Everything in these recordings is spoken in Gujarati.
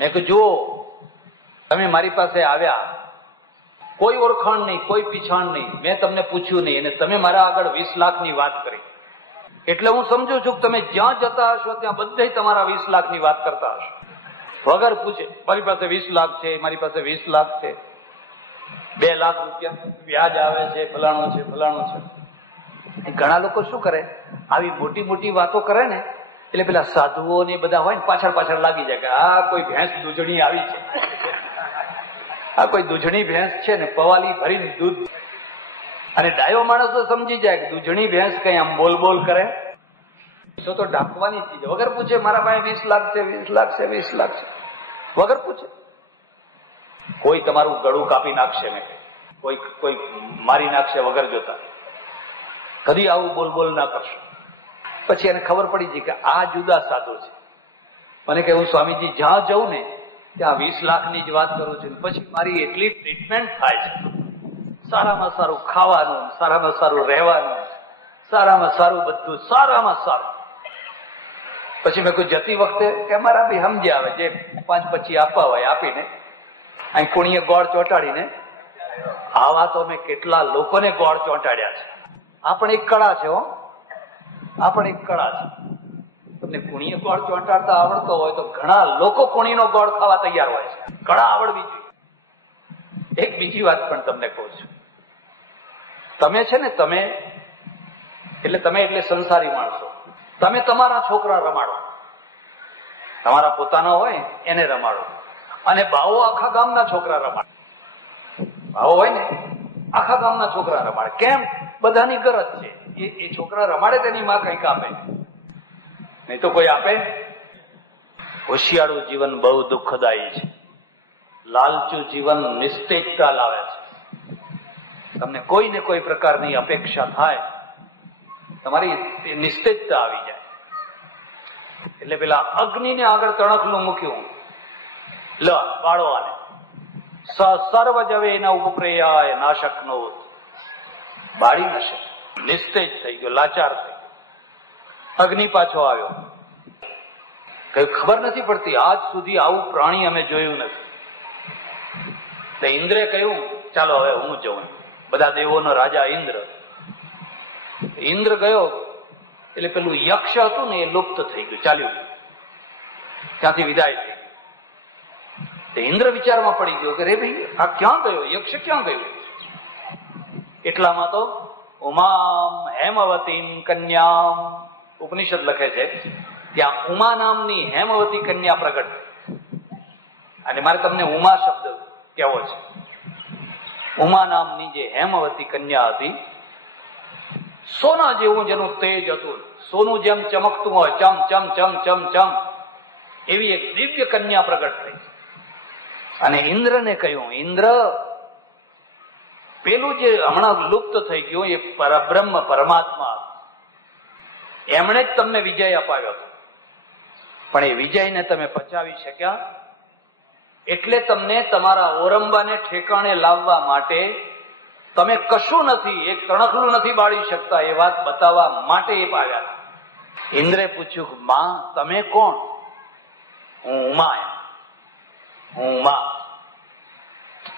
મેં કહ્યું જુઓ, તમે મારી પાસે આવ્યા, કોઈ ઓળખાણ નહીં, કોઈ પીછાણ નહીં, મેં તમને પૂછ્યું નહીં, અને તમે મારા આગળ 20 લાખની વાત કરી. એટલે હું સમજુ છું કે તમે જ્યાં જતા હશો ત્યાં બધે તમારા 20 લાખની વાત કરતા હશો, વગર પૂછે. મારી પાસે 20 લાખ છે, મારી પાસે 20 લાખ છે, 2 લાખ રૂપિયા વ્યાજ આવે છે, ફલાણું છે, ફલાણું છે. ઘણા લોકો શું કરે, આવી મોટી મોટી વાતો કરે ને એટલે પેલા સાધુઓ ને બધા હોય ને પાછળ પાછળ લાગી જાય કે આ કોઈ ભેંસ દૂધણી આવી છે, આ કોઈ દૂધણી ભેંસ છે ને પવાલી ભરીને દૂધ. અને ડાયો માણસ તો સમજી જાય કે દૂધણી ભેંસ કઈ આમ બોલ બોલ કરે તો ઢાંકવાની ચીજ, વગર પૂછે મારા પાસે 20 લાખ છે, 20 લાખ છે, 20 લાખ છે, વગર પૂછે. કોઈ તમારું ગળું કાપી નાખશે ને, કોઈ મારી નાખશે વગર જોતા. કદી આવું બોલ બોલ ના કરશો. પછી એને ખબર પડી છે કે આ જુદા સાધુ છે. મને કે હું સ્વામીજી જ્યાં જઉં ને ત્યાં 20 લાખની જ વાત કરું છું, પછી મારી એટલી ટ્રીટમેન્ટ થાય છે, સારામાં સારું ખાવાનું, સારામાં સારું રહેવાનું, સારામાં સારું બધું, સારામાં સારું. પછી મેં કોઈ જતી વખતે કે અમારા બી સમજી આવે, જે 5-25 આપવા હોય આપીને અહીં કુણીએ ગોળ ચોંટાડીને. આવા તો અમે કેટલા લોકોને ગોળ ચોંટાડ્યા છે. આ પણ એક કળા છે હો, આ પણ એક કળા છે. તમને કુણીએ ગોળ ચોંટાડતા આવડતો હોય તો ઘણા લોકો કુણીનો ગોળ ખાવા તૈયાર હોય છે. કળા આવડવી જોઈએ. એક બીજી વાત પણ તમને કહું છું. તમે છે ને, તમે એટલે સંસારી માણસો, તમે તમારા છોકરા રમાડો, તમારા પોતાના હોય એને રમાડો, અને ભાવો આખા ગામના છોકરા રમાડે. ભાવો હોય ને આખા ગામના છોકરા રમાડે. કેમ? બધાની ગરજ છે. એ છોકરા રમાડે તેની માં કંઈક આપે, નહીં તો કોઈ આપે. હોશિયાળું જીવન બહુ દુઃખદાયી છે. લાલચું જીવન નિસ્તેજતા લાવે છે. તમને કોઈ ને કોઈ પ્રકારની અપેક્ષા થાય, તમારી નિસ્તેજતા આવી જાય. એટલે પેલા અગ્નિને આગળ તણખલું મૂક્યું, લ બાળો આને સર્વ જવે એના ઉપપ્રેયાય નાશકનો, બાળી ન શકે. નિસ્તેજ થઈ ગયો, લાચાર થઈ ગયો. અગ્નિ પાછો આવ્યો. કઈ ખબર નથી પડતી, આજ સુધી આવું પ્રાણી અમે જોયું નથી. તો ઇન્દ્રે કહ્યું ચાલો હવે હું જઉં. બધા દેવોનો રાજા ઇન્દ્ર. ઇન્દ્ર ગયો એટલે પેલું યક્ષ હતું ને એ લુપ્ત થઈ ગયું, ચાલ્યું, ત્યાંથી વિદાય થઈ. ઇન્દ્ર વિચારમાં પડી ગયો કે રે ભાઈ આ ક્યાં ગયો, યક્ષ ક્યાં ગયો? એટલામાં તો ઉમામ હેમવતીમ કન્યામ, ઉપનિષદ લખે છે ત્યાં ઉમા નામની હેમવતી કન્યા પ્રગટ. અને મારે તમને ઉમા શબ્દ કહેવો છે. ઉમા નામની જે હેમવતી કન્યા હતી, સોના જેવું જેનું તેજ હતું, સોનું જેમ ચમકતું હોય ચમ ચમ ચમ ચમ ચમ, એવી એક દિવ્ય કન્યા પ્રગટ થઈ. અને ઇન્દ્રને કહ્યું, ઇન્દ્ર પેલું જે હમણાં લુપ્ત થઈ ગયું એ પરબ્રહ્મ પરમાત્મા, એમણે જ તમને વિજય અપાવ્યો હતો, પણ એ વિજયને તમે પચાવી શક્યા. એટલે તમને તમારા ઓરંબાને ઠેકાણે લાવવા માટે તમે કશું નથી, એક તણખલું નથી બાળી શકતા, એ વાત બતાવવા માટે એ પાવ્યા. ઇન્દ્રે પૂછ્યું, માં તમે કોણ? હું ઉમા. હું ઉમા.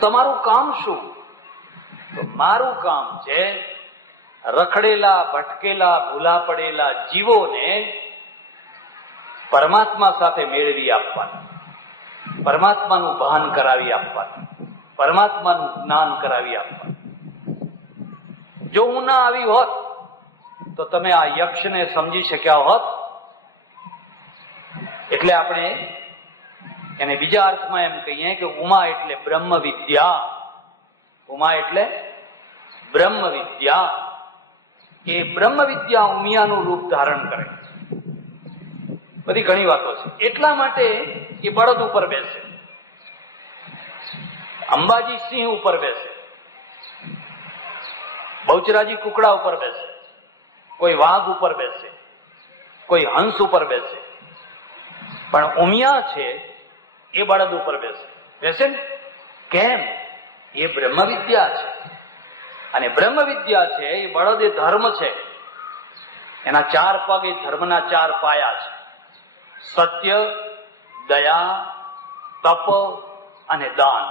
તમારું કામ શું? તો મારું કામ છે રખડેલા, ભટકેલા, ભૂલા પડેલા જીવોને પરમાત્મા સાથે મેળવી આપવાનું, પરમાત્માનું ભાન કરાવી આપવાનું, પરમાત્માનું જ્ઞાન કરાવી આપવાનું. જો હું ના આવી હોત તો તમે આ યક્ષને સમજી શક્યા હોત. એટલે આપણે એને બીજા અર્થમાં એમ કહીએ કે ઉમા એટલે બ્રહ્મ વિદ્યા. ઉમા એટલે બ્રહ્મ વિદ્યા. એ બ્રહ્મ વિદ્યા ઉમિયાનું રૂપ ધારણ કરે. બધી ઘણી વાતો છે. એટલા માટે એ બળદ ઉપર બેસે, અંબાજી સિંહ ઉપર બેસે, બહુચરાજી કુકડા ઉપર બેસે, કોઈ વાઘ ઉપર બેસે, કોઈ હંસ ઉપર બેસે, પણ ઉમિયા છે એ બળદ ઉપર બેસે ને. કેમ? એ બ્રહ્મ વિદ્યા છે. અને બ્રહ્મ વિદ્યા છે એ બળદ, એ ધર્મ છે. એના 4 પગ એ ધર્મના 4 પાયા છે: સત્ય, દયા, તપ અને દાન,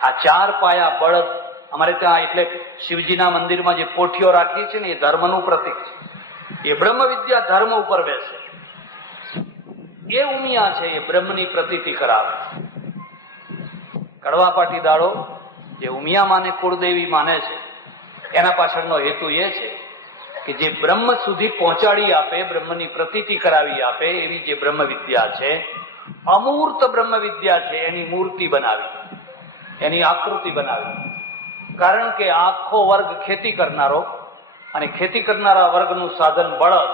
આ ચાર પાયા બળદ અમારે ત્યાં. એટલે શિવજીના મંદિરમાં જે પોઠીઓ રાખી છે ને એ ધર્મનું પ્રતીક છે. એ બ્રહ્મ વિદ્યા ધર્મ ઉપર બેસે. એ ઉમિયા છે, એ બ્રહ્મની પ્રતીતિ કરાવે. કડવા પાટીદારો જે ઉમિયા માને કુળદેવી માને છે, એના પાછળનો હેતુ એ છે કે જે બ્રહ્મ સુધી પહોંચાડી આપે, બ્રહ્મની પ્રતીતિ કરાવી આપે, એવી જે બ્રહ્મ વિદ્યા છે, અમૂર્ત બ્રહ્મ વિદ્યા છે, એની મૂર્તિ બનાવી, એની આકૃતિ બનાવી. કારણ કે આખો વર્ગ ખેતી કરનારો, અને ખેતી કરનારા વર્ગનું સાધન બળદ,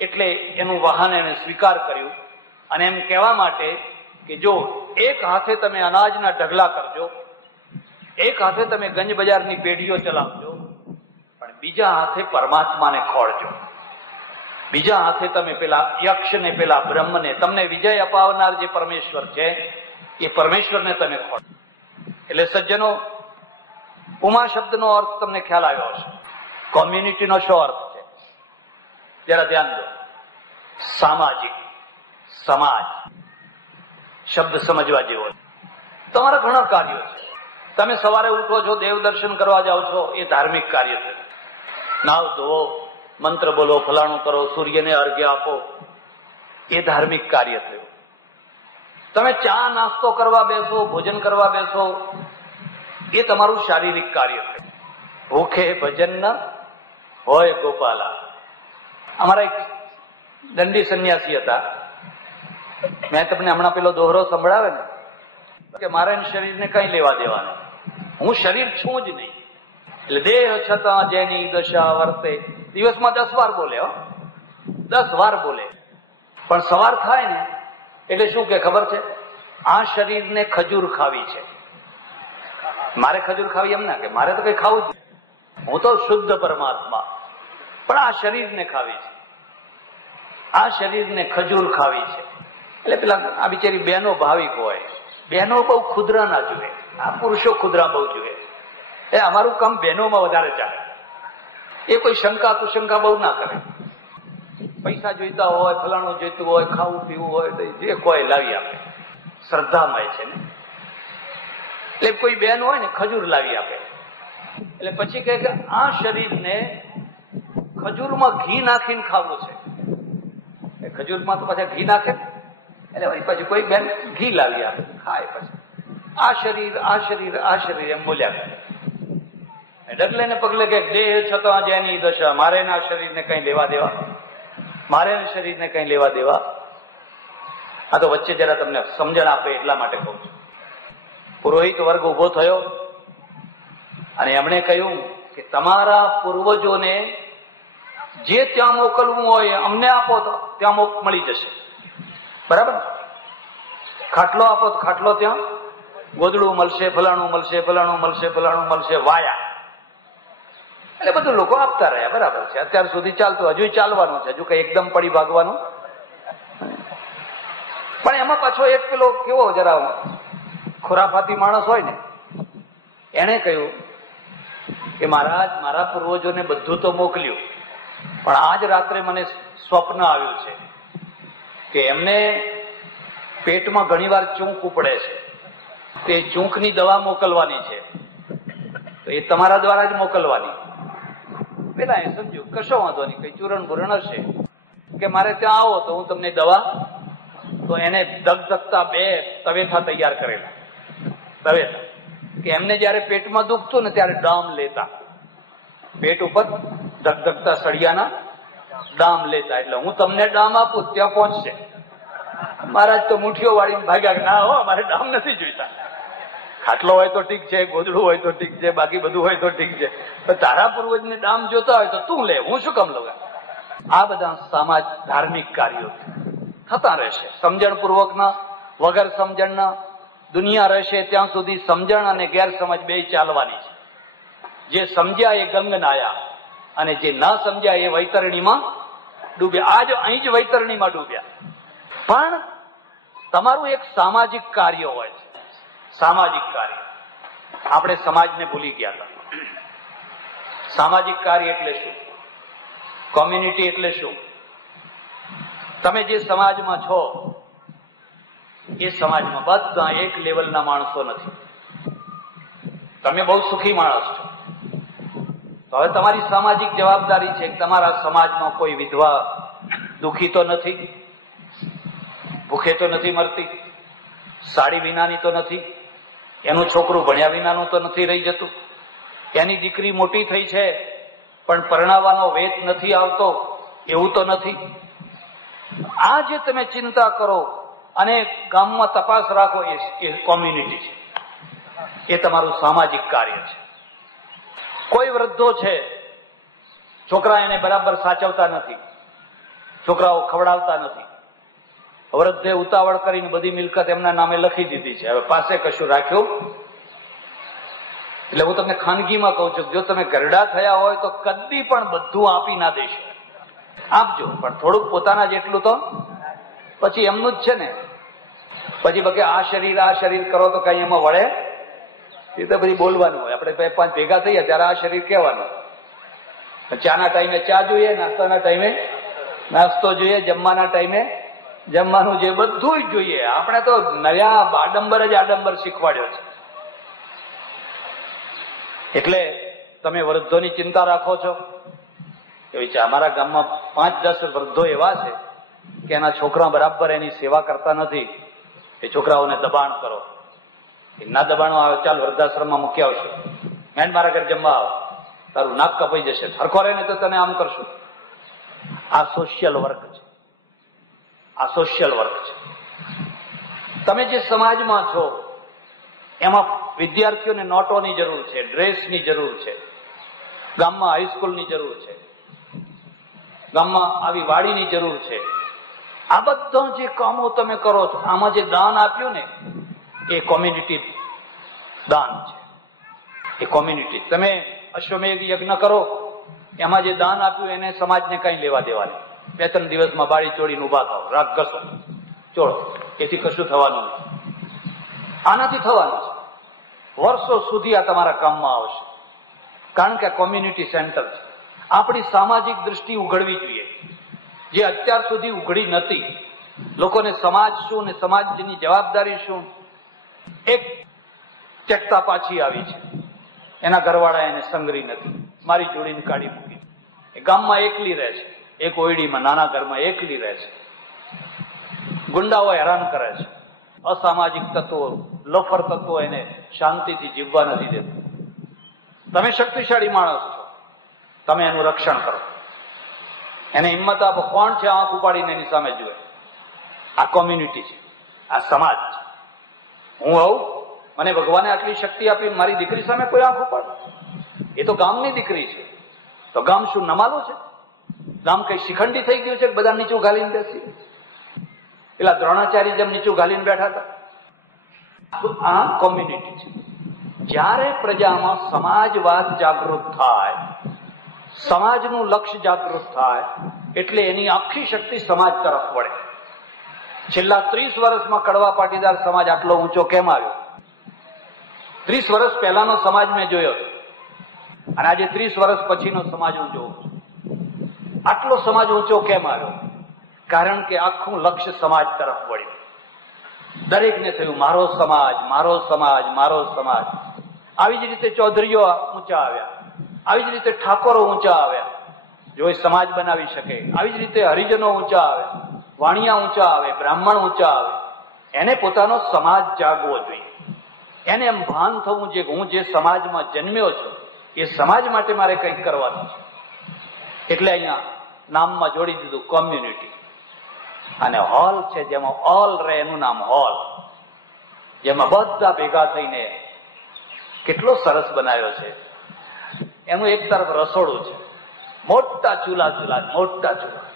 એટલે એનું વાહન એને સ્વીકાર કર્યું. અને એમ કહેવા માટે કે જો એક હાથે તમે અનાજના ઢગલા કરજો, એક હાથે તમે ગંજ બજારની પેઢીઓ ચલાવજો, પણ બીજા હાથે પરમાત્માને ખોળજો. બીજા હાથે તમે પેલા યક્ષને, પેલા બ્રહ્મને, તમને વિજય અપાવનાર જે પરમેશ્વર છે, એ પરમેશ્વરને તમે ખોળજો. એટલે સજ્જનો, ઉમા શબ્દનો અર્થ તમને ખ્યાલ આવ્યો હશે. કોમ્યુનિટીનો શું અર્થ છે જરા ધ્યાન દો. સામાજિક, સમાજ શબ્દ સમજવા જેવો. તમારા ઘણા કાર્યો છે. તમે સવારે ઉઠો છો, દેવ દર્શન કરવા જાઓ છો, એ ધાર્મિક કાર્ય છે. નાવ ધોવો, મંત્ર બોલો, ફલાણું કરો, સૂર્યને અર્ઘ્ય આપો, એ ધાર્મિક કાર્ય થયું. તમે ચા નાસ્તો કરવા બેસો, ભોજન કરવા બેસો, એ તમારું શારીરિક કાર્ય છે. ભૂખે ભજન ન હોય ગોપાલા. અમારા એક દંડી સંન્યાસી હતા. મેં તમને હમણાં પેલો દોહરો સંભળાવે ને કે મારે શરીરને કઈ લેવા દેવા નહીં, હું શરીર છું જ નહીં. એટલે દેહ છતાં જેની દશા વર્તે. દિવસમાં 10 વાર બોલે, 10 વાર બોલે. પણ સવાર થાય ને એટલે શું કે ખબર છે? આ શરીરને ખજૂર ખાવી છે. મારે ખજૂર ખાવી એમ ના કે મારે તો કઈ ખાવું જ નહીં, હું તો શુદ્ધ પરમાત્મા. પણ આ શરીરને ખાવી છે, આ શરીરને ખજૂર ખાવી છે. એટલે પેલા આ બિચારી બહેનો ભાવિક હોય, બહેનો બહુ ખુદરા ના જુએ, આ પુરુષો ખુદરા બહુ જુએ. એ અમારું કામ બહેનોમાં વધારે ચાલે. એ કોઈ શંકા કુશંકા બહુ ના કરે. પૈસા જોઈતા હોય, ફલાણું જોઈતું હોય, ખાવું પીવું હોય, જે કોઈ લાવી આપે. શ્રદ્ધામય છે ને. એટલે કોઈ બહેન હોય ને ખજૂર લાવી આપે. એટલે પછી કહે કે આ શરીરને ખજૂરમાં ઘી નાખીને ખાવું છે. ખજૂરમાં તો પછી ઘી નાખે, એટલે પછી કોઈ બેન ઘી લાવી આપે, ખાય. પછી આ શરીર, આ શરીર, આ શરીર એમ બોલ્યા કરે. ડગલે ને પગલે કે દેહ છતાં જેની દશા, મારે ના શરીરને કઈ લેવા દેવા, મારે શરીરને કઈ લેવા દેવા. આ તો વચ્ચે જરા તમને સમજણ આપે એટલા માટે કહું છું. પુરોહિત વર્ગ ઉભો થયો અને એમણે કહ્યું કે તમારા પૂર્વજોને જે ત્યાં મોકલવું હોય અમને આપો તો ત્યાં મળી જશે. બરાબર? ખાટલો આપો તો ખાટલો ત્યાં, ગોદડું મળશે, ફલાણું મળશે, ફલાણું મળશે, ફલાણું મળશે, વાયા. એટલે બધું લોકો આપતા રહ્યા. બરાબર છે, અત્યાર સુધી ચાલતું, હજુ ચાલવાનું છે, હજુ કઈ એકદમ પડી ભાગવાનું. પણ એમાં પાછો એક પેલો કેવો જરા ખુરાફાતી માણસ હોય ને, એને કહ્યું કે મહારાજ, મારા પૂર્વજોને બધું તો મોકલ્યું, પણ આજ રાત્રે મને સ્વપ્ન આવ્યું છે કે એમને પેટમાં ઘણી વાર ચૂંક ઉપડે છે, તે ચૂંકની દવા મોકલવાની છે, તો એ તમારા દ્વારા જ મોકલવાની. પેલા એ સમજ્યું કશો વાંધો નહીં, કઈ ચૂરણ બુરણ હશે, કે મારે ત્યાં આવો તો હું તમને દવા. તો એને ધગધગતા 2 તવેથા તૈયાર કરેલા. તવેથા કે એમને જયારે પેટમાં દુખતું ને ત્યારે ડામ લેતા, પેટ ઉપર ધગધગતા સળિયાના ડામ લેતા. એટલે હું તમને ડામ આપું ત્યાં પહોંચશે. મહારાજ તો મુઠ્ઠીઓ વાળીને ભાગ્યા, ના હો, મારે ડામ નથી જોઈતા. ખાટલો હોય તો ઠીક છે, ગોદડું હોય તો ઠીક છે, બાકી બધું હોય તો ઠીક છે, પણ તારા પૂર્વજને ડામ જોતા હોય તો તું લે, હું શું કામ લઉં? આ બધા સમાજ ધાર્મિક કાર્યો થતા રહેશે. સમજણ પૂર્વકના, વગર સમજણના. દુનિયા રહેશે ત્યાં સુધી સમજણ અને ગેરસમજ બે ચાલવાની છે. જે સમજ્યા એ ગંગનાયા, અને જે ન સમજ્યા એ વૈતરણીમાં ડૂબ્યા. આજ અહીં જ વૈતરણીમાં ડૂબ્યા. પણ તમારું એક સામાજિક કાર્ય હોય છે. સામાજિક કાર્ય આપણે સમાજને ભૂલી ગયા હતા. સામાજિક કાર્ય એટલે શું? કોમ્યુનિટી એટલે શું? તમે જે સમાજમાં છો એ સમાજમાં બધા એક લેવલના માણસો નથી. તમે બહુ સુખી માણસ છો, તો હવે તમારી સામાજિક જવાબદારી છે કે તમારા સમાજમાં કોઈ વિધવા દુઃખી તો નથી, ભૂખે તો નથી મરતી, સાડી વિનાની તો નથી, એનું છોકરું ભણ્યા વિનાનું તો નથી રહી જતું, એની દીકરી મોટી થઈ છે પણ પરણાવવાનો વેત નથી આવતો એવું તો નથી. આ જે તમે ચિંતા કરો અને ગામમાં તપાસ રાખો એ કોમ્યુનિટી છે, એ તમારું સામાજિક કાર્ય છે. કોઈ વૃદ્ધો છે, છોકરા એને બરાબર સાચવતા નથી, છોકરાઓ ખવડાવતા નથી, વૃદ્ધે ઉતાવળ કરીને બધી મિલકત એમના નામે લખી દીધી છે, હવે પાસે કશું રાખ્યું. એટલે હું તમને ખાનગીમાં કહું છું, જો તમે ગરડા થયા હોય તો કદી પણ બધું આપી ના દેશો, આપજો પણ થોડુંક પોતાના જેટલું તો પછી એમનું જ છે ને. પછી બકે આ શરીર કરો તો કઈ એમાં વળે એ તો પછી બોલવાનું હોય. આપણે બે પાંચ ભેગા થઈએ ત્યારે આ શરીર કહેવાનું. ચાના ટાઈમે ચા જોઈએ, નાસ્તાના ટાઈમે નાસ્તો જોઈએ, જમવાના ટાઈમે જમવાનું જોઈએ, બધું જ જોઈએ. આપણે તો નયા આડંબર જ આડંબર શીખવાડ્યો છે. એટલે તમે વૃદ્ધોની ચિંતા રાખો છો. એવી છે અમારા ગામમાં 5-10 વૃદ્ધો એવા છે કે એના છોકરા બરાબર એની સેવા કરતા નથી. એ છોકરાઓને દબાણ કરો, ના દબાણો આવે, ચાલ વૃદ્ધાશ્રમમાં મૂકી આવશો, મેન મારા ઘર જમવા આવો, તારું નાક કપાઈ જશે, હરખો રહે ને તો તને આમ કરશું. આ સોશિયલ વર્ક છે, આ સોશિયલ વર્ક છે. તમે જે સમાજમાં છો એમાં વિદ્યાર્થીઓને નોટોની જરૂર છે, ડ્રેસની જરૂર છે, ગામમાં હાઈસ્કૂલની જરૂર છે, ગામમાં આવી વાડીની જરૂર છે. આ બધા જે કામો તમે કરો છો, આમાં જે દાન આપ્યું ને એ કોમ્યુનિટી દાન છે. એ કોમ્યુનિટી, તમે અશ્વમેઘ યજ્ઞ કરો, એમાં જે દાન આપ્યું એને સમાજને કઈ લેવા દેવા નહીં. 2-3 દિવસમાં બાળી ચોડીને ઉભા થાવ, રાગ ઘસો, ચોળો, એથી કશું થવાનું નથી. આનાથી થવાનું છે. વર્ષો સુધી આ તમારા કામમાં આવશે, કારણ કે આ કોમ્યુનિટી સેન્ટર છે. આપણી સામાજિક દ્રષ્ટિ ઉઘડવી જોઈએ, જે અત્યાર સુધી ઉઘડી નથી. લોકોને સમાજ શું ને સમાજની જવાબદારી શું એક ચેકતા પાછી આવી છે. એના ઘરવાળા એને સંગરી નથી, મારી જોડીને કાઢી મૂકી. એ ગામમાં એકલી રહે છે, એક ઓયડીમાં નાના ઘરમાં એકલી રહે છે. ગુંડાઓ હેરાન કરે છે, અસામાજિક તત્વો, લોફર તત્વો એને શાંતિથી જીવવા નથી દેતા. તમે શક્તિશાળી માણસ છો, તમે એનું રક્ષણ કરો, એને હિંમત આપો. કોણ છે આંખ ઉપાડીને એની સામે જુએ? આ કોમ્યુનિટી છે, આ સમાજ છે. હું આવું, મને ભગવાને આટલી શક્તિ આપી, મારી દીકરી સામે કોઈ આંખ ઉપાડે? એ તો ગામની દીકરી છે. તો ગામ શું નમાલું છે? ગામ કઈ શિખંડી થઈ ગયું છે કે બધા નીચું ઘાલીને બેસી? પેલા દ્રોણાચાર્ય જેમ નીચું ઘાલીને બેઠા હતા. આ કોમ્યુનિટી છે. જ્યારે પ્રજામાં સમાજવાદ જાગૃત થાય, સમાજનું લક્ષ્ય જાગૃત થાય, એટલે એની આખી શક્તિ સમાજ તરફ વળે. છેલ્લા 30 વર્ષમાં કડવા પાટીદાર સમાજ આટલો ઊંચો કેમ આવ્યો? 30 વર્ષ પહેલાનો સમાજ મેં જોયો અને આજે 30 વર્ષ પછીનો સમાજ હું જોઉં છું. આટલો સમાજ ઊંચો કેમ આવ્યો? કારણ કે આખું લક્ષ્ય સમાજ તરફ વળ્યું. દરેકને થયું મારો સમાજ, મારો સમાજ, મારો સમાજ. આવી જ રીતે ચૌધરીઓ ઊંચા આવ્યા, આવી જ રીતે ઠાકોરો ઊંચા આવ્યા, જો એ સમાજ બનાવી શકે. આવી જ રીતે હરિજનો ઊંચા આવે, વાણિયા ઊંચા આવે, બ્રાહ્મણ ઊંચા આવે. એને પોતાનો સમાજ જાગવો જોઈએ. એને એમ ભાન થવું જોઈએ કે હું જે સમાજમાં જન્મ્યો છું એ સમાજ માટે મારે કંઈક કરવાનું છે. એટલે અહીંયા નામમાં જોડી દીધું કોમ્યુનિટી. અને હોલ છે, જેમાં ઓલ રહે, એનું નામ હોલ, જેમાં બધા ભેગા થઈને કેટલો સરસ બનાવ્યો છે. એનું એક તરફ રસોડું છે, મોટા ચૂલા, મોટા ચૂલા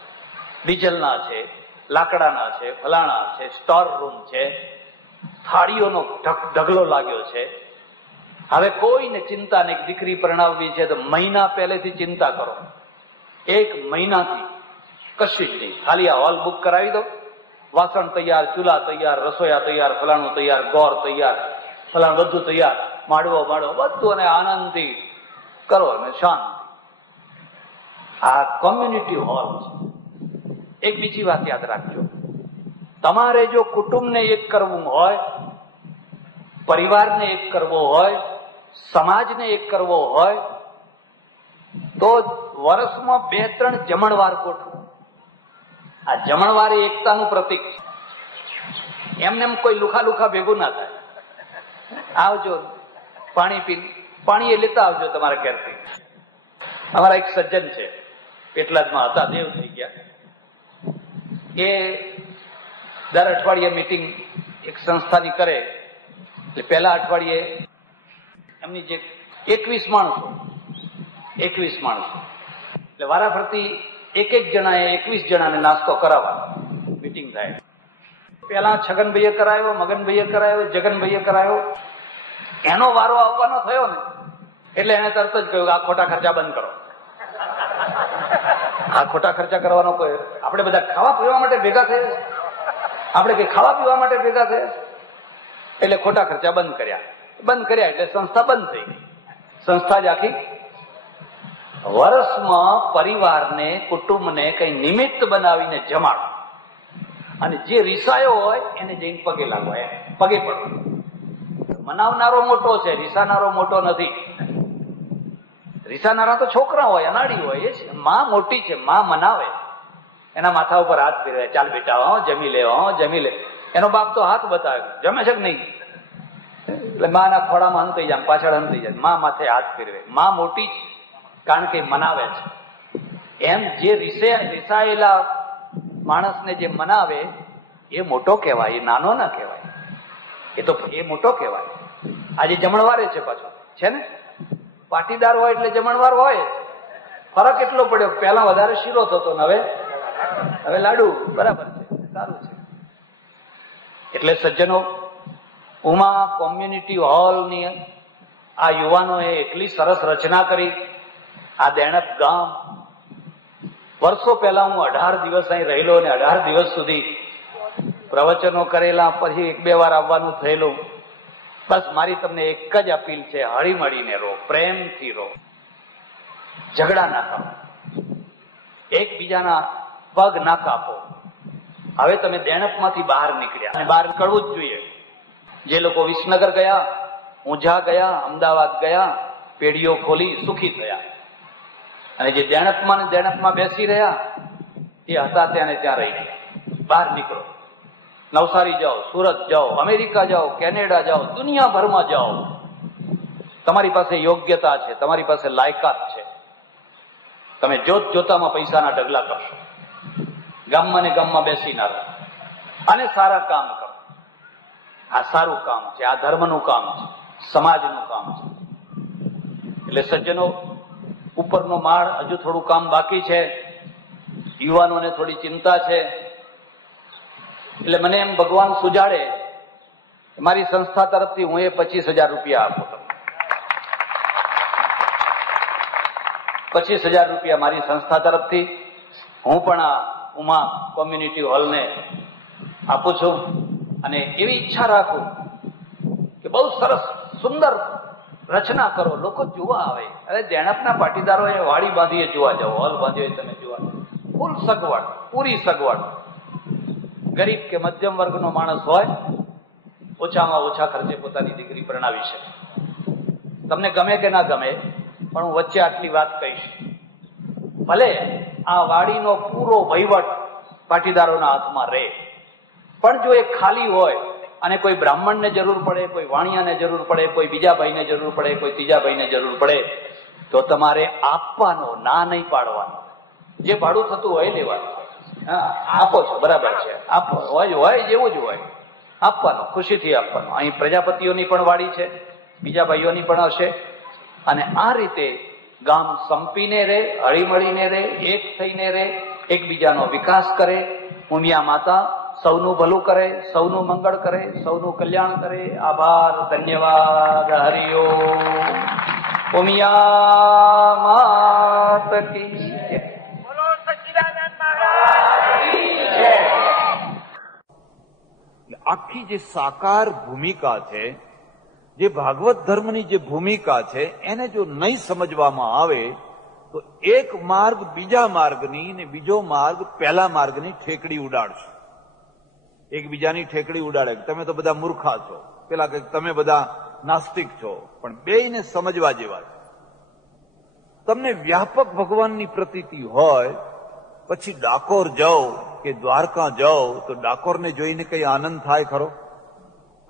ડીઝલના છે, લાકડાના છે, ફલાણા છે, સ્ટોર રૂમ છે, થાળીઓનો ઢગલો લાગ્યો છે. હવે કોઈને ચિંતા નહીં, દીકરી પરણાવવી છે તો મહિના પહેલેથી ચિંતા કરો. 1 મહિનાથી કશું જ નહીં, ખાલી આ હોલ બુક કરાવી દો, વાસણ તૈયાર, ચૂલા તૈયાર, રસોયા તૈયાર, ફલાણું તૈયાર, ગોર તૈયાર, ફલાણું બધું તૈયાર, માડવો બધું, અને આનંદથી કરો અને શાંતિ. આ કોમ્યુનિટી હોલ છે. એક બીજી વાત યાદ રાખજો, તમારે જો કુટુંબને એક કરવું હોય, પરિવારને એક કરવો હોય, સમાજને એક કરવો હોય, તો વર્ષમાં 2-3 જમણવાર ગોઠવો. આ જમણવાર એ એકતાનું પ્રતીક છે. એમને એમ કોઈ લુખા ભેગું ના થાય. આવજો, પાણી એ લેતા આવજો તમારા ઘેરથી. અમારા એક સજ્જન છે, પેટલાદમાં હતા, દેવ થઈ ગયા. એ દર અઠવાડિયે મીટિંગ એક સંસ્થાની કરે, એટલે પહેલા અઠવાડિયે એમની જે 21 માણસો એટલે વારાફરતી એક જણાએ 21 જણાને નાસ્તો કરાવવાનો મીટિંગ થાય. પેલા છગનભાઈએ કરાયો, મગનભાઈએ કરાયો, જગનભાઈએ કરાયો. એનો વારો આવવાનો થયો ને એટલે એને તરત જ કહ્યું આ ખોટા ખર્ચા બંધ કરો. આ ખોટા ખર્ચા કરવાનો કોઈ, આપણે બધા ખાવા પીવા માટે ભેગા થયા, આપણે કઈ ખાવા પીવા માટે ભેગા થયા, એટલે ખોટા ખર્ચા બંધ કર્યા એટલે સંસ્થા બંધ થઈ ગઈ. સંસ્થા જ આખી વર્ષમાં પરિવારને, કુટુંબને કઈ નિમિત્ત બનાવીને જમાડો, અને જે રીસાયો હોય એને જઈને પગે લાગો, પગે પડો. મનાવનારો મોટો છે, રીસાનારો મોટો નથી. રીસાનારા તો છોકરા હોય, અનાડી હોય. એ છે માં મોટી છે, માં મનાવે, એના માથા ઉપર હાથ ફેરવે, ચાલ બેટા જમી લે. એનો બાપ તો હાથ બતાવે, જમે છે કે નહીં, એટલે માના ખોડામાં હંતાઈ જાય, પાછળ હંતાઈ જાય. માં માથે હાથ ફેરવે, માં મોટી છે કારણ કે મનાવે છે. એમ જે રીસાયેલા માણસને જે મનાવે એ મોટો કહેવાય, એ નાનો ના કહેવાય. એ મોટો કહેવાય. આજે જમણવારે છે, પાછો છે ને, પાટીદાર હોય એટલે જમણવાર હોય. ફરક એટલો પડ્યો, પહેલા વધારે શીરો થતો ને હવે લાડુ. બરાબર છે, સારું છે. એટલે સજ્જનો, ઉમા કોમ્યુનિટી હોલની આ યુવાનોએ એટલી સરસ રચના કરી. આ દેણપ ગામ, વર્ષો પહેલા હું 18 દિવસ અહીં રહેલો અને 18 દિવસ સુધી પ્રવચનો કરેલા, પછી 1-2 વાર આવવાનું થયેલું. બસ મારી તમને એક જ અપીલ છે, હળી મળીને રહો, પ્રેમથી રહો, ઝઘડા ના કરો, એકબીજાના પગ ના કાપો. હવે તમે દેણપમાંથી બહાર નીકળ્યા અને બહાર નીકળવું જ જોઈએ. જે લોકો વિસનગર ગયા, ઊંઝા ગયા, અમદાવાદ ગયા, પેઢીઓ ખોલી સુખી થયા, અને જે દેણપમાં બેસી રહ્યા એ હતા ત્યાં રહી ગયા. બહાર નીકળો, નવસારી જાઓ, સુરત જાઓ, અમેરિકા જાઓ, કેનેડા જાઓ, દુનિયાભરમાં જાઓ. તમારી પાસે યોગ્યતા છે, તમારી પાસે લાયકાત છે. તમે જોતામાં પૈસાના ઢગલા કરશો. ગામમાં ને ગામમાં બેસી ના રહો અને સારા કામ કરો. આ સારું કામ છે, આ ધર્મનું કામ છે, સમાજનું કામ છે. એટલે સજ્જનો, ઉપરનો માળ હજુ થોડું કામ બાકી છે. યુવાનોને થોડી ચિંતા છે. એટલે મને એમ ભગવાન સુજાડે, મારી સંસ્થા તરફથી હું 25,000 રૂપિયા આપું. 25,000 રૂપિયા મારી સંસ્થા તરફથી હું પણ આ ઉમા કોમ્યુનિટી હોલને આપું છું. અને એવી ઈચ્છા રાખું કે બહુ સરસ સુંદર રચના કરો, લોકો જોવા આવે. અરે દેણપના પાટીદારોએ વાડી બાંધીએ જોવા જાઓ, હોલ બાંધ્યો તમે જોવા, ફૂલ સગવડ, પૂરી સગવડ. ગરીબ કે મધ્યમ વર્ગનો માણસ હોય, ઓછામાં ઓછા ખર્ચે પોતાની દીકરી પરણાવી શકે. તમને ગમે કે ના ગમે, પણ હું વચ્ચે આટલી વાત કહીશ. ભલે આ વાડીનો પૂરો વહીવટ પાટીદારોના હાથમાં રહે, પણ જો એ ખાલી હોય અને કોઈ બ્રાહ્મણને જરૂર પડે, કોઈ વાણિયાને જરૂર પડે, કોઈ બીજા ભાઈને જરૂર પડે, કોઈ ત્રીજા ભાઈને જરૂર પડે, તો તમારે આપવાનો, ના નહીં પાડવાનો. જે ભાડું થતું હોય લેવાનું. આપો છો, બરાબર છે, આપો, હોય જેવું જ હોય, આપવાનું, ખુશીથી આપવાનું. અહીં પ્રજાપતિઓની પણ વાડી છે, બીજા ભાઈઓની પણ હશે. અને આ રીતે ગામ સંપીને રહે, હળીમળીને રહે, એક થઈને રહે, એકબીજાનો વિકાસ કરે. ઉમિયા માતા સૌનું ભલું કરે, સૌનું મંગળ કરે, સૌનું કલ્યાણ કરે. આભાર, ધન્યવાદ. હરિઓમ. ઉમિયા માત કી જય. આખી જે સાકાર ભૂમિકા છે, જે ભાગવત ધર્મની જે ભૂમિકા છે, એને જો નહીં સમજવામાં આવે તો એક માર્ગ બીજા માર્ગની ને બીજો માર્ગ પહેલા માર્ગની ઠેકડી ઉડાડશે. એકબીજાની ઠેકડી ઉડાડે, તમે તો બધા મૂર્ખા છો, પેલા કે તમે બધા નાસ્તિક છો, પણ બેયને સમજવા જેવા છે. તમને વ્યાપક ભગવાનની પ્રતીતિ હોય, પછી ડાકોર જાઓ કે દ્વારકા જાઓ તો ડાકોરને જોઈને કઈ આનંદ થાય ખરો?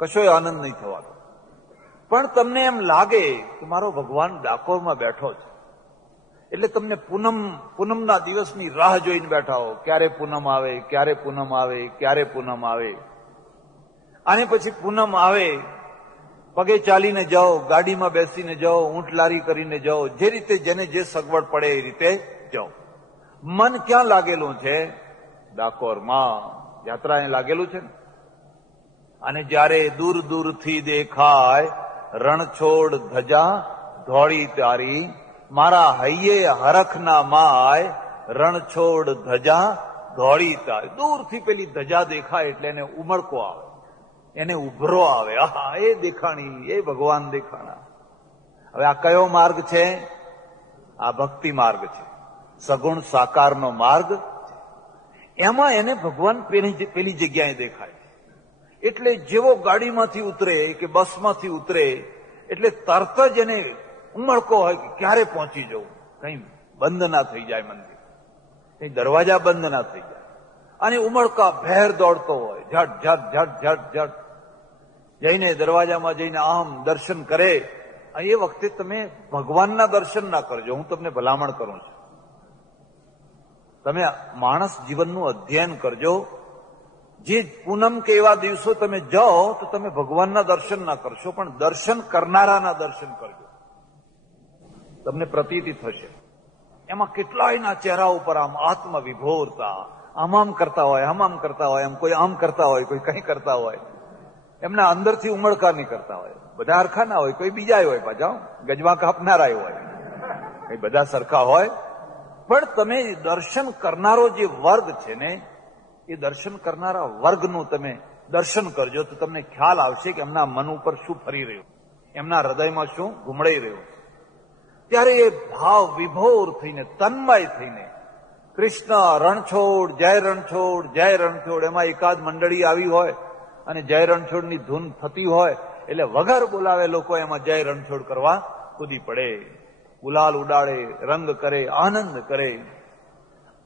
કશોય આનંદ નહીં થવાનો. પણ તમને એમ લાગે કે મારો ભગવાન ડાકોરમાં બેઠો છે, એટલે તમને પૂનમના દિવસની રાહ જોઈને બેઠા હો, ક્યારે પૂનમ આવે, ક્યારે પૂનમ આવે, ક્યારે પૂનમ આવે. અને પછી પૂનમ આવે, પગે ચાલીને જાઓ, ગાડીમાં બેસીને જાઓ, ઊંટ લારી કરીને જાઓ, જે રીતે જેને જે સગવડ પડે એ રીતે જાઓ. મન ક્યાં લાગેલું છે? ડાકોરમાં. યાત્રા અહીં લાગેલું છે ને. અને જ્યારે દૂર દૂરથી દેખાય રણછોડ ધજા ધોળી તારી, મારા હૈયે હરખના માય રણછોડ ધજા ધોળી તારી. દૂરથી પેલી ધજા દેખાય એટલે એને ઉમળકો આવે, એને ઉભરો આવે. આહા, એ દેખાણી, એ ભગવાન દેખાણા. હવે આ કયો માર્ગ છે? આ ભક્તિ માર્ગ છે, સગુણ સાકારનો માર્ગ. એમાં એને ભગવાન પેલી જગ્યાએ દેખાય. એટલે જેવો ગાડીમાંથી ઉતરે કે બસમાંથી ઉતરે એટલે તરત જ એને ઉમળકો હોય કે ક્યારે પહોંચી જવું, કઈ બંધ ના થઈ જાય મંદિર, કઈ દરવાજા બંધ ના થઈ જાય. અને ઉમળકા ભેર દોડતો હોય, ઝટ ઝટ ઝટ ઝટ ઝટ જઈને દરવાજામાં જઈને આમ દર્શન કરે. એ વખતે તમે ભગવાનના દર્શન ના કરજો, હું તમને ભલામણ કરું છું. તમે માણસ જીવનનું અધ્યયન કરજો. જે પૂનમ કે એવા દિવસો તમે જાઓ તો તમે ભગવાનના દર્શન ના કરશો, પણ દર્શન કરનારાના દર્શન કરજો. તમને પ્રતીતિ થશે. એમાં કેટલાયના ચહેરા ઉપર આમ આત્મવિભોરતા, આમ કરતા હોય, આમ કરતા હોય, એમ કોઈ આમ કરતા હોય, કોઈ કઈ કરતા હોય. એમના અંદરથી ઉમળકા નહીં કરતા હોય. બધા હરખા ના હોય, કોઈ બીજા હોય, પાછા ગજવા કાપનારા હોય, કઈ બધા સરખા હોય. પણ તમે દર્શન કરનારો જે વર્ગ છે ને, એ દર્શન કરનારા વર્ગનું તમે દર્શન કરજો તો તમને ખ્યાલ આવશે કે એમના મન ઉપર શું ફરી રહ્યું, એમના હૃદયમાં શું ઘુમડાઈ રહ્યું. ત્યારે એ ભાવ વિભોર થઈને, તન્મય થઈને કૃષ્ણ રણછોડ જય રણછોડ જય રણછોડ, એમાં એકાદ મંડળી આવી હોય અને જય રણછોડની ધૂન થતી હોય એટલે વગર બોલાવે લોકો એમાં જય રણછોડ કરવા કૂદી પડે, ગુલાલ ઉડાડે, રંગ કરે, આનંદ કરે.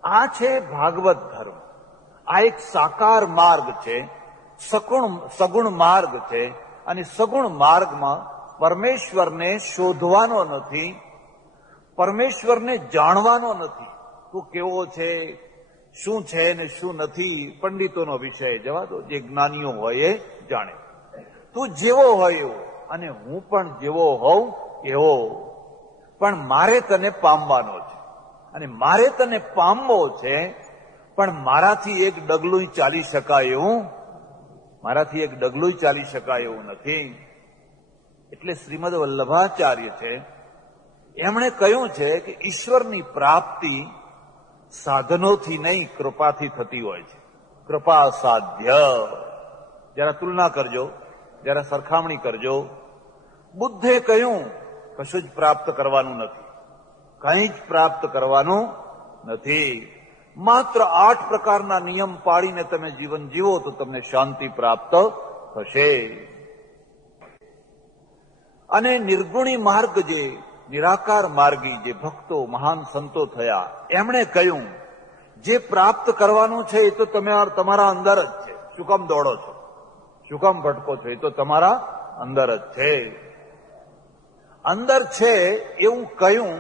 આ છે ભાગવત ધર્મ. આ એક સાકાર માર્ગ છે, સગુણ માર્ગ છે. અને સગુણ માર્ગમાં પરમેશ્વરને શોધવાનો નથી, પરમેશ્વરને જાણવાનો નથી. તું કેવો છે, શું છે ને શું નથી, પંડિતોનો વિષય જવા દો. જે જ્ઞાનીઓ હોય એ જાણે. તું જેવો હોય એવો, અને હું પણ જેવો હોઉં એવો. પણ મારે તને પામવાનો છે, અને મારે તને પામવો છે. પણ મારાથી એક ડગલું ચાલી શકાય એવું, મારાથી એક ડગલું ચાલી શકાય એવું નથી. એટલે શ્રીમદ વલ્લભાચાર્ય છે, એમણે કહ્યું છે કે ઈશ્વરની પ્રાપ્તિ સાધનોથી નહીં, કૃપાથી થતી હોય છે. કૃપા સાધ્ય. જરા તુલના કરજો, જરા સરખામણી કરજો. બુદ્ધે કહ્યું કશું જ પ્રાપ્ત કરવાનું નથી, કંઈ જ પ્રાપ્ત કરવાનું નથી. માત્ર 8 પ્રકારના નિયમ પાળીને તમે જીવન જીવો તો તમને શાંતિ પ્રાપ્ત થશે. અને નિર્ગુણી માર્ગ, જે નિરાકાર માર્ગી જે ભક્તો મહાન સંતો થયા, એમણે કહ્યું જે પ્રાપ્ત કરવાનું છે એ તો તમે તમારા અંદર જ છે. શું કામ દોડો છો, શું કામ ભટકો છો? એ તો તમારા અંદર જ છે. અંદર છે એવું કહ્યું.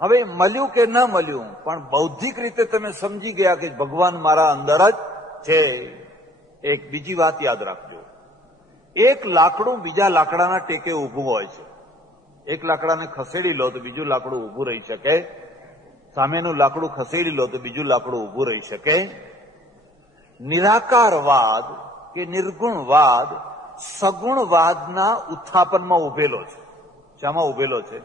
હવે મળ્યું કે ન મળ્યું, પણ બૌદ્ધિક રીતે તમે સમજી ગયા કે ભગવાન મારા અંદર જ છે. એક બીજી વાત યાદ રાખજો, એક લાકડું બીજા લાકડાના ટેકે ઊભું હોય છે. એક લાકડાને ખસેડી લો તો બીજું લાકડું ઊભું રહી શકે, સામેનું લાકડું ખસેડી લો તો બીજું લાકડું ઊભું રહી શકે. નિરાકારવાદ કે નિર્ગુણવાદ સગુણવાદના ઉત્થાપનમાં ઉભેલો છે. શામાં ઉભેલો છે?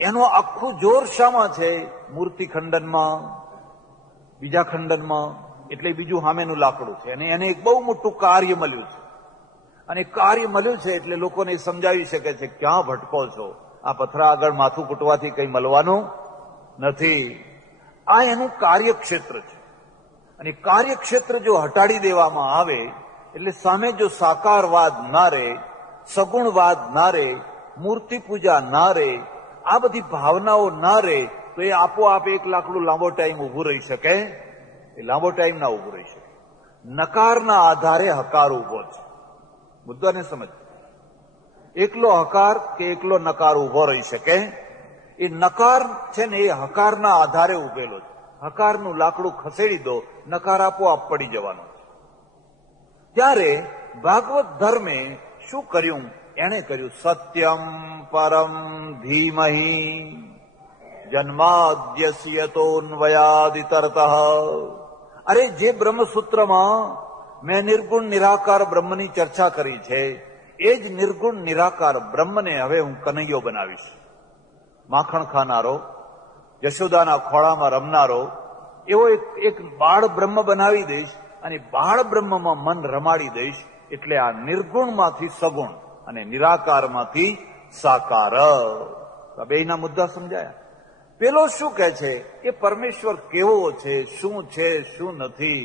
એનું આખું જોર શામાં છે? મૂર્તિ ખંડનમાં, બીજા ખંડનમાં. એટલે બીજું સામેનું લાકડું છે, અને એને એક બહુ મોટું કાર્ય મળ્યું છે. અને કાર્ય મળ્યું છે એટલે લોકોને સમજાવી શકે છે ક્યાં ભટકો છો, આ પથરા આગળ માથું કૂટવાથી કંઈ મળવાનું નથી. આ એનું કાર્યક્ષેત્ર છે. અને કાર્યક્ષેત્ર જો હટાડી દેવામાં આવે એટલે સામે જો સાકારવાદ ના રહે, સગુણવાદ ના રહે, મૂર્તિ પૂજા ના રહે, આ બધી ભાવનાઓ ના રહે, તો એ આપોઆપ એક લાકડું લાંબો ટાઈમ ઉભું રહી શકે? એ લાંબો ટાઈમ ના ઉભું રહી શકે. નકારના આધારે હકાર ઉભો છે. મુદ્દાને સમજ. એકલો હકાર કે એકલો નકાર ઉભો રહી શકે? એ નકાર છે ને એ હકારના આધારે ઉભેલો છે. હકારનું લાકડું ખસેડી દો, નકાર આપોઆપ પડી જવાનો છે. ત્યારે ભાગવત ધર્મે શું કર્યું? એણે કર્યું સત્યમ પરમ ધીમહિ જન્માદ્યસ્ય તોન્વયાદિતરતઃ. અરે જે બ્રહ્મસૂત્રમાં મેં નિર્ગુણ નિરાકાર બ્રહ્મની ચર્ચા કરી છે, એ જ નિર્ગુણ નિરાકાર બ્રહ્મને હવે હું કનૈયો બનાવીશ. માખણ ખાનારો, યશોદાના ખોળામાં રમનારો એવો એક બાળ બ્રહ્મ બનાવી દઈશ અને બાળ બ્રહ્મમાં મન રમાડી દઈશ. એટલે આ નિર્ગુણમાંથી સગુણ અને નિરાકારમાંથી સાકાર. બેયના મુદ્દા સમજાયા. પેલો શું કહે છે? એ પરમેશ્વર કેવો છે, શું છે, શું નથી?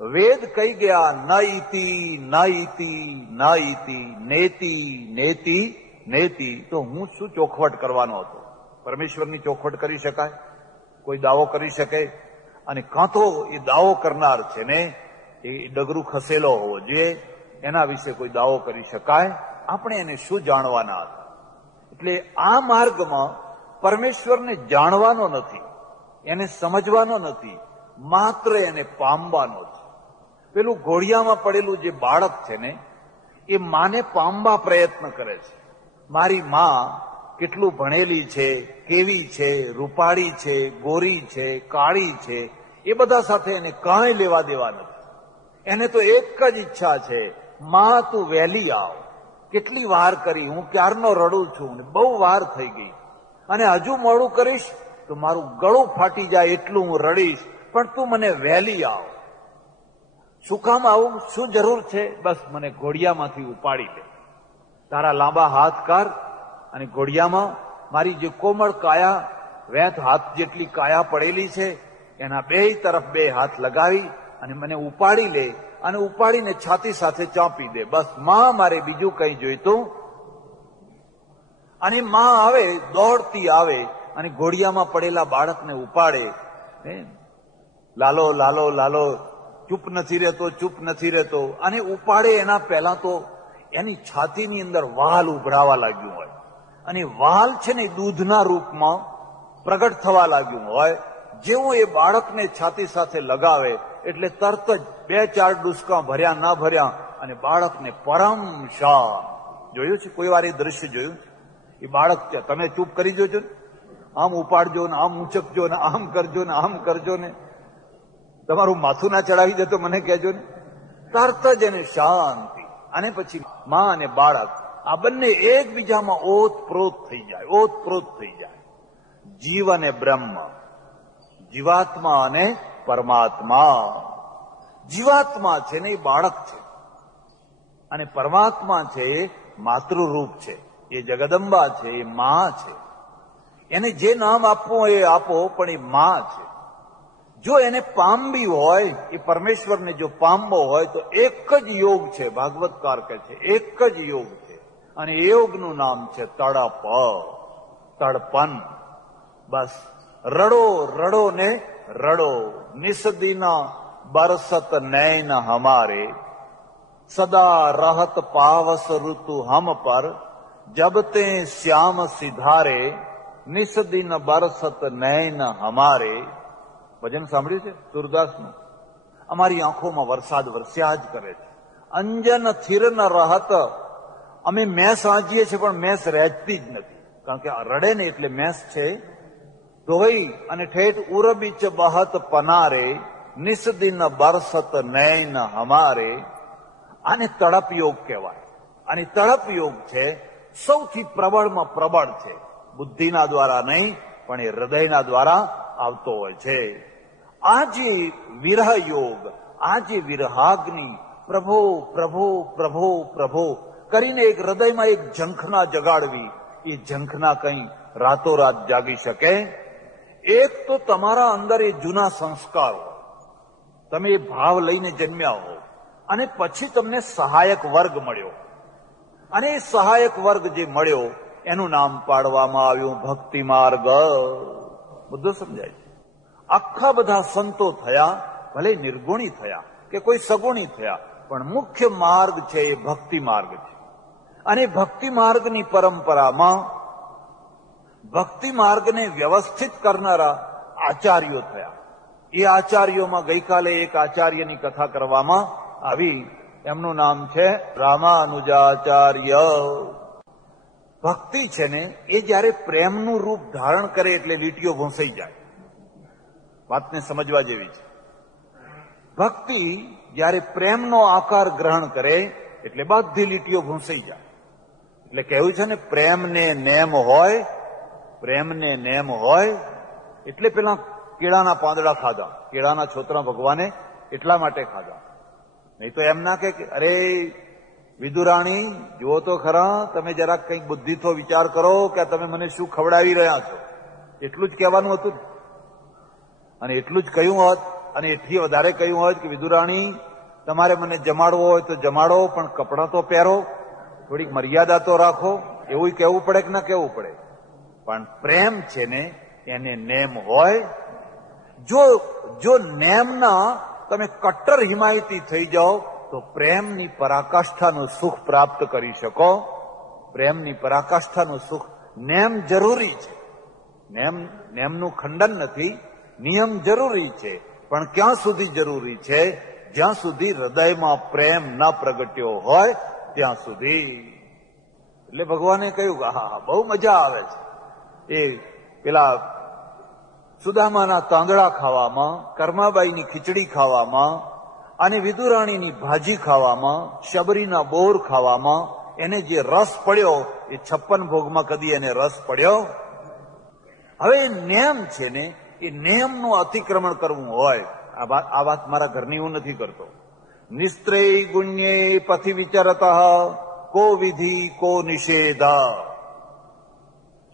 વેદ કહી ગયા ન ઇતિ ન ઇતિ ન ઇતિ નેતિ નેતિ નેતિ. તો હું શું ચોખવટ કરવાનો હતો? પરમેશ્વરની ચોખવટ કરી શકાય? કોઈ દાવો કરી શકે? અને કાં તો એ દાવો કરનાર છે ને એ ડગરું ખસેલો હોવો જોઈએ, એના વિશે કોઈ દાવો કરી શકાય? આપણે એને શું જાણવાના હતા? એટલે આ માર્ગમાં પરમેશ્વરને જાણવાનો નથી, એને સમજવાનો નથી, માત્ર એને પામવાનો છે. પેલું ઘોડિયામાં પડેલું જે બાળક છે ને એ માને પામવા પ્રયત્ન કરે છે. મારી માં કેટલું ભણેલી છે, કેવી છે, રૂપાળી છે, ગોરી છે, કાળી છે, એ બધા સાથે એને કાંઈ લેવા દેવા નથી. એને તો એક જ ઈચ્છા છે, માં તું વહેલી આવ. કેટલી વાર કરી, હું ક્યારનો રડું છું ને બહુ વાર થઈ ગઈ, અને હજુ મોડું કરીશ તો મારું ગળું ફાટી જાય એટલું હું રડીશ, પણ તું મને વહેલી આવ. શું કામ આવું? શું જરૂર છે? બસ મને ઘોડિયામાંથી ઉપાડી લે. તારા લાંબા હાથ કર અને ઘોડિયામાં મારી જે કોમળ કાયા, વેત હાથ જેટલી કાયા પડેલી છે, એના બે તરફ બે હાથ લગાવી અને મને ઉપાડી લે અને ઉપાડીને છાતી સાથે ચાંપી દે. બસ માં, મારે બીજું કંઈ જોઈતું. અને માં આવે, દોડતી આવે અને ઘોડિયામાં પડેલા બાળકને ઉપાડે. લાલો લાલો લાલો, ચૂપ નથી રહેતો, ચૂપ નથી રહેતો. અને ઉપાડે એના પહેલા તો એની છાતીની અંદર વાલ ઉભરાવા લાગ્યું હોય, અને વાલ છે ને દૂધના રૂપમાં પ્રગટ થવા લાગ્યું હોય. જેવું એ બાળકને છાતી સાથે લગાવે એટલે તરત જ 2-4 ડુસકા ભર્યા ના ભર્યા અને બાળકને પરમ શાંત. જોયું છે કોઈ વાર એ દ્રશ્ય જોયું? એ બાળક, તમે ચૂપ કરી જોજો ને, આમ ઉપાડજો ને, આમ ઊંચકજો ને, આમ કરજો ને, આમ કરજો ને, તમારું માથું ના ચડાવી દે તો મને કહેજો ને. તરત જ એને શાંતિ. અને પછી માં અને બાળક આ બંને એકબીજામાં ઓતપ્રોત થઈ જાય, ઓતપ્રોત થઈ જાય. જીવ અને બ્રહ્મ, જીવાત્મા અને પરમાત્મા. જીવાત્મા છે ને એ બાળક છે, અને પરમાત્મા છે એ માતૃરૂપ છે, એ જગદંબા છે, એ માં છે. એને જે નામ આપવું એ આપો, પણ એ માં છે. જો એને પામવી હોય, એ પરમેશ્વરને જો પામવો હોય તો એક જ યોગ છે. ભાગવતકાર કહે છે એક જ યોગ છે, અને એ યોગનું નામ છે તડપ, તડપન. બસ રડો રડો ને રડો. નિસદીના બરસત નૈન હમારે, સદા રહત પાવસ ઋતુ હમ પર, જબ તે શ્યામ સિધારે, નિસદિન બરસત નૈન હમારે. ભજન સાંભળ્યું છે સુરદાસનું? અમારી આંખોમાં વરસાદ વરસ્યા જ કરે છે. અંજન થિર ન રહત. અમે મેસ આંજીએ છીએ પણ મેસ રહેતી જ નથી, કારણ કે રડે ને એટલે મેસ છે ધોઈ અને ઠેઠ ઉરબીચ બહત પનારે, નિસદિન બરસત નૈન હમારે. આને તડપ યોગ કહેવાય. અને તડપ યોગ છે સૌથી પ્રબળમાં પ્રબળ છે. બુદ્ધિના દ્વારા નહીં, પણ એ હૃદયના દ્વારા આવતો હોય છે. આ જે વિરહ યોગ, આ જે વિરહાગ્નિ, પ્રભો પ્રભો પ્રભો પ્રભો કરીને એક હૃદયમાં એક ઝંખના જગાડવી, એ ઝંખના કંઈ રાતોરાત જાગી શકે? એક તો તમારા અંદર એ જૂના સંસ્કારો, તમે એ ભાવ લઈને જન્મ્યા હો અને પછી તમને સહાયક વર્ગ મળ્યો, અને એ સહાયક વર્ગ જે મળ્યો એનું નામ પાડવામાં આવ્યું ભક્તિ માર્ગ. મુદ્દો સમજાય? આખા બધા સંતો થયા, ભલે નિર્ગુણી થયા કે કોઈ સગુણી થયા, પણ મુખ્ય માર્ગ છે એ ભક્તિ માર્ગ છે. અને ભક્તિ માર્ગની પરંપરામાં ભક્તિ માર્ગને વ્યવસ્થિત કરનારા આચાર્યો થયા. એ આચાર્યોમાં ગઈકાલે એક આચાર્યની કથા કરવામાં આવી, એમનું નામ છે રામાનુજાચાર્ય. ભક્તિ છે ને એ જયારે પ્રેમનું રૂપ ધારણ કરે એટલે લીટીઓ ભૂંસાઈ જાય. વાતને સમજવા જેવી છે. ભક્તિ જયારે પ્રેમનો આકાર ગ્રહણ કરે એટલે બધી લીટીઓ ભૂંસાઈ જાય. એટલે કહેવું છે ને, પ્રેમને નેમ હોય એટલે પેલા કેળાના પાંદડા ખાધા, કેળાના છોતરા ભગવાને એટલા માટે ખાધા. નહીં તો એમ ના કે અરે વિદુરાણી જુઓ તો ખરા, તમે જરાક કંઈક બુદ્ધિથી વિચાર કરો કે તમે મને શું ખવડાવી રહ્યા છો. એટલું જ કહેવાનું હતું. અને એટલું જ કહ્યું હોત, અને એથી વધારે કહ્યું હોત કે વિદુરાણી તમારે મને જમાડવો હોય તો જમાડો, પણ કપડાં તો પહેરો, થોડીક મર્યાદા તો રાખો. એવું કહેવું પડે કે ના કહેવું પડે? પણ પ્રેમ છે ને એને નેમ હોય. જો નેમના તમે કટ્ટર હિમાયતી થઈ જાઓ તો પ્રેમની પરાકાષ્ઠાનું સુખ પ્રાપ્ત કરી શકો. પ્રેમની પરાકાષ્ઠાનું સુખ નેમ જરૂરી છે. નેમનું ખંડન નથી, નિયમ જરૂરી છે, પણ ક્યાં સુધી જરૂરી છે? જ્યાં સુધી હૃદયમાં પ્રેમ ન પ્રગટ્યો હોય ત્યાં સુધી. એટલે ભગવાને કહ્યું કે હા બહુ મજા આવે છે એ પેલા સુદામાના તાંદડા ખાવામાં, કર્માબાઈની ખીચડી ખાવામાં, અને વિદુરાણીની ભાજી ખાવામાં, શબરીના બોર ખાવામાં. એને જે રસ પડ્યો એ 56 ભોગમાં કદી એને રસ પડ્યો? હવે નેમ છે ને એ નેમનું અતિક્રમણ કરવું હોય, આ વાત મારા ઘરની હું નથી કરતો. નિસ્ત્રેય ગુણ્યે પથિ વિચરત કો વિધિ કો નિષેધ.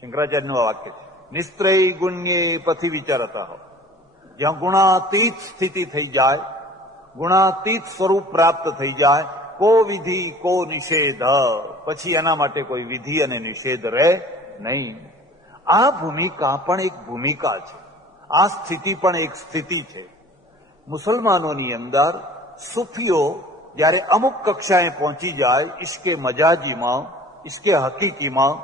શંકરાચાર્યનું વાક્ય છે. નિસ્ત્રેય ગુણ્યે પથિ વિચરત. જ્યાં ગુણાતીત સ્થિતિ થઈ જાય, ગુણાતીત સ્વરૂપ પ્રાપ્ત થઈ જાય, કો વિધિ કો નિષેધ, પછી એના માટે કોઈ વિધિ અને નિષેધ રહે નહીં. આ ભૂમિકા પણ એક ભૂમિકા છે, આ સ્થિતિ પણ એક સ્થિતિ છે. મુસલમાનોની અંદર સૂફીઓ જ્યારે અમુક કક્ષાએ પહોંચી જાય ઇશ્કે મજાજીમાં, ઇશ્કે હકીકીમાં,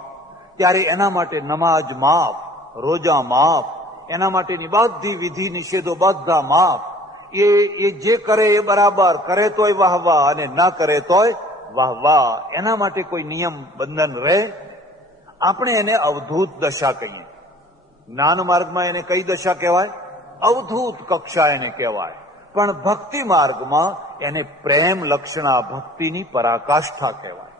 ત્યારે એના માટે નમાજ માફ, રોજા માફ, એના માટેની બધી વિધિ નિષેધો બધા માફ. એ જે કરે એ બરાબર, કરે તોય વાહ વાહ અને ના કરે તોય વાહ વાહ. એના માટે કોઈ નિયમ બંધન રહે? આપણે એને અવધૂત દશા કહીએ. જ્ઞાન માર્ગમાં એને કઈ દશા કહેવાય? અવધૂત કક્ષા એને કહેવાય. પણ ભક્તિ માર્ગમાં એને પ્રેમ લક્ષણા ભક્તિની પરાકાષ્ઠા કહેવાય.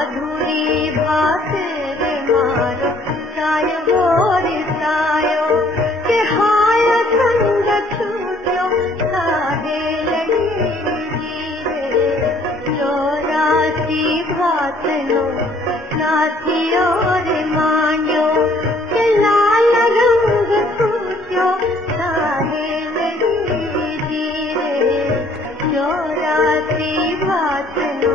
अधूरी बात रे मारो प्यार हो रिसायो के हाय संग छूट्यो साहे लगी जीवे चौरासी भात नो नाथियो रे मान्यो के लाल रंग छूट्यो साहे लगी जीवे चौरासी भात नो